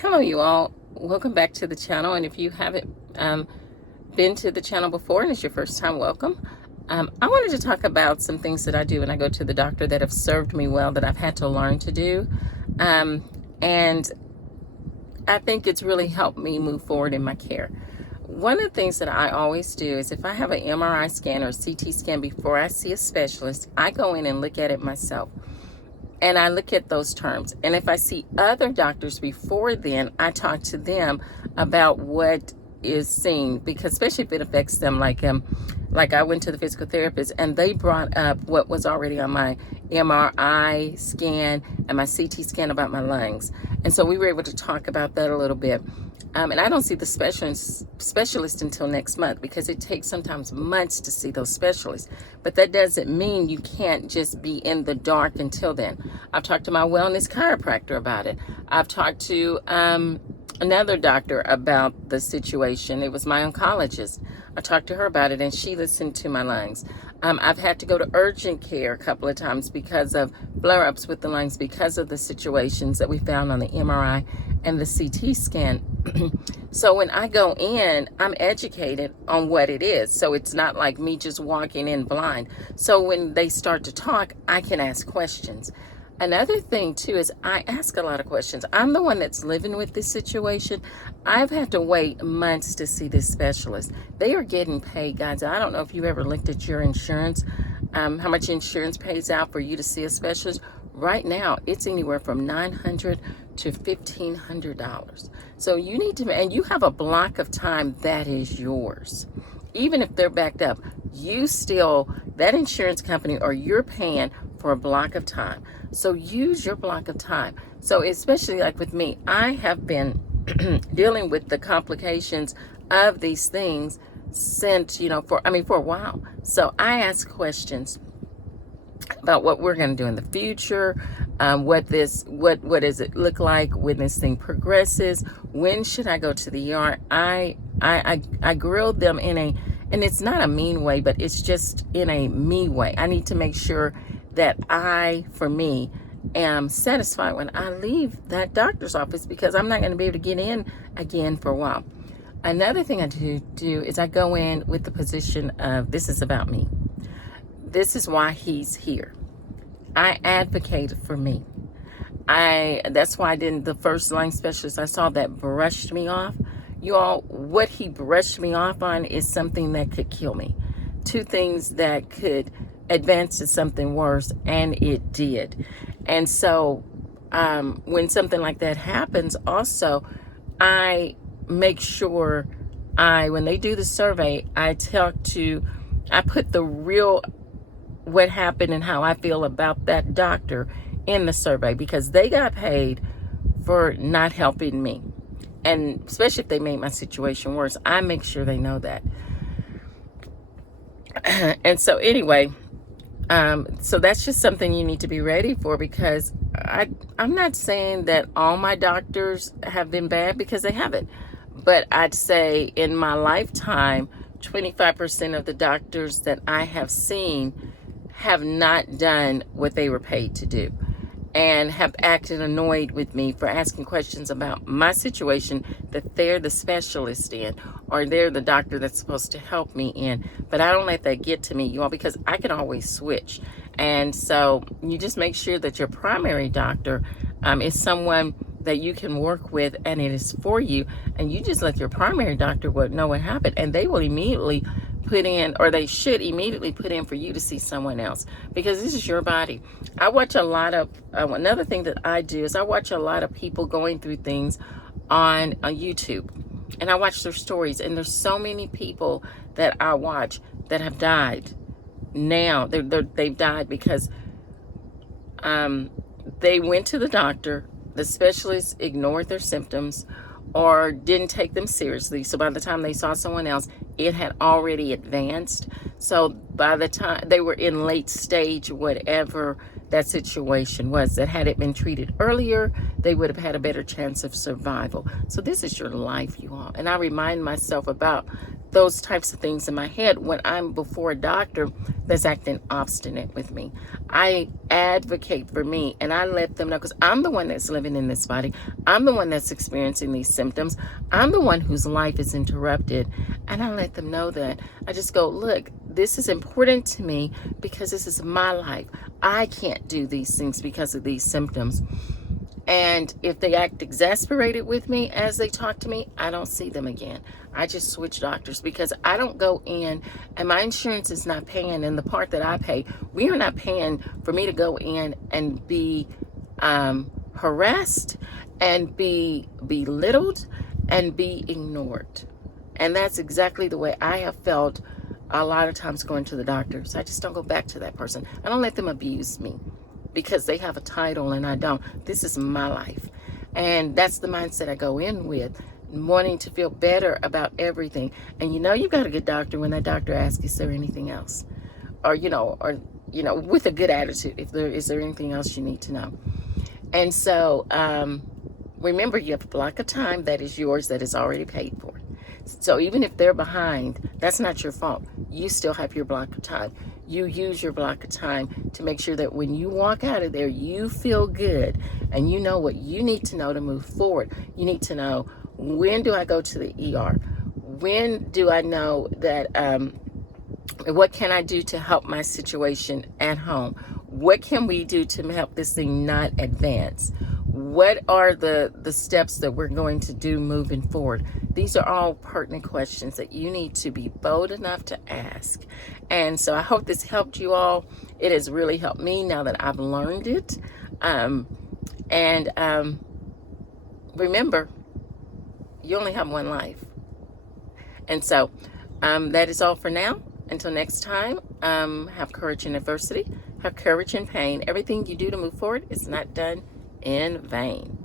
Hello, you all. Welcome back to the channel. And if you haven't been to the channel before and it's your first time, welcome. I wanted to talk about some things that I do when I go to the doctor that have served me well, that I've had to learn to do. And I think it's really helped me move forward in my care. One of the things that I always do is if I have an MRI scan or a CT scan before I see a specialist, I go in and look at it myself. And I look at those terms. And if I see other doctors before then, I talk to them about what is seen, because especially if it affects them, like I went to the physical therapist and they brought up what was already on my MRI scan and my CT scan about my lungs. And so we were able to talk about that a little bit. And I don't see the specialist until next month, because it takes sometimes months to see those specialists. But that doesn't mean you can't just be in the dark until then. I've talked to my wellness chiropractor about it. I've talked to another doctor about the situation. It was my oncologist. I talked to her about it and she listened to my lungs. I've had to go to urgent care a couple of times because of flare-ups with the lungs, because of the situations that we found on the MRI and the CT scan. So when I go in, I'm educated on what it is. So it's not like me just walking in blind. So when they start to talk, I can ask questions. Another thing too is I ask a lot of questions. I'm the one that's living with this situation. I've had to wait months to see this specialist. They are getting paid, guys. I don't know if you ever looked at your insurance, how much insurance pays out for you to see a specialist. Right now, it's anywhere from $900 to $1,500. So you need to, and you have a block of time that is yours. Even if they're backed up, you still, that insurance company, or you're paying for a block of time. So use your block of time. So especially like with me, I have been dealing with the complications of these things since, for a while. So I ask questions about what we're going to do in the future, what does it look like when this thing progresses, when should I go to the ER. I grilled them and it's not a mean way, but it's just in a me way. I need to make sure that for me, am satisfied when I leave that doctor's office, because I'm not going to be able to get in again for a while. Another thing I do is I go in with the position of, this is about me. This is why he's here. I advocated for me. That's why the first lung specialist I saw that brushed me off. You all, what he brushed me off on is something that could kill me. Two things that could advance to something worse, and it did. And so when something like that happens, also, I make sure when they do the survey, I put the real what happened and how I feel about that doctor in the survey, because they got paid for not helping me. And especially if they made my situation worse, I make sure they know that. And so anyway, so that's just something you need to be ready for, because I'm not saying that all my doctors have been bad, because they haven't. But I'd say in my lifetime, 25% of the doctors that I have seen have not done what they were paid to do, and have acted annoyed with me for asking questions about my situation that they're the specialist in, or they're the doctor that's supposed to help me in. But I don't let that get to me, you all, because I can always switch. And so you just make sure that your primary doctor is someone that you can work with, and it is for you. And you just let your primary doctor know what happened, and they will immediately put in, or they should immediately put in for you to see someone else, because this is your body. I watch a lot of, another thing that I do is I watch a lot of people going through things on YouTube, and I watch their stories, and there's so many people that I watch that have died now. They've died because they went to the doctor, the specialist ignored their symptoms or didn't take them seriously. So by the time they saw someone else, it had already advanced. So by the time they were in late stage, whatever that situation was, that had it been treated earlier, they would have had a better chance of survival. So this is your life, you all. And I remind myself about those types of things in my head when I'm before a doctor that's acting obstinate with me. I advocate for me, and I let them know, because I'm the one that's living in this body. I'm the one that's experiencing these symptoms. I'm the one whose life is interrupted, and I let them know that. I just go, look, this is important to me because this is my life. I can't do these things because of these symptoms. And if they act exasperated with me as they talk to me, I don't see them again. I just switch doctors, because I don't go in, and my insurance is not paying, and the part that I pay, we are not paying for me to go in and be harassed and be belittled and be ignored. And that's exactly the way I have felt a lot of times going to the doctor. So I just don't go back to that person. I don't let them abuse me because they have a title and I don't. This is my life. And that's the mindset I go in with, wanting to feel better about everything. And you know, you've got a good doctor when that doctor asks, is there anything else? Or with a good attitude, is there anything else you need to know? And so remember, you have a block of time that is yours, that is already paid for. So even if they're behind, that's not your fault. You still have your block of time. You use your block of time to make sure that when you walk out of there, you feel good and you know what you need to know to move forward. You need to know, when do I go to the ER? When do I know that, what can I do to help my situation at home? What can we do to help this thing not advance? What are the steps that we're going to do moving forward? These are all pertinent questions that you need to be bold enough to ask. And so I hope this helped you all. It has really helped me now that I've learned it. Remember, you only have one life. And so that is all for now. Until next time, have courage in adversity. Have courage in pain. Everything you do to move forward is not done in vain.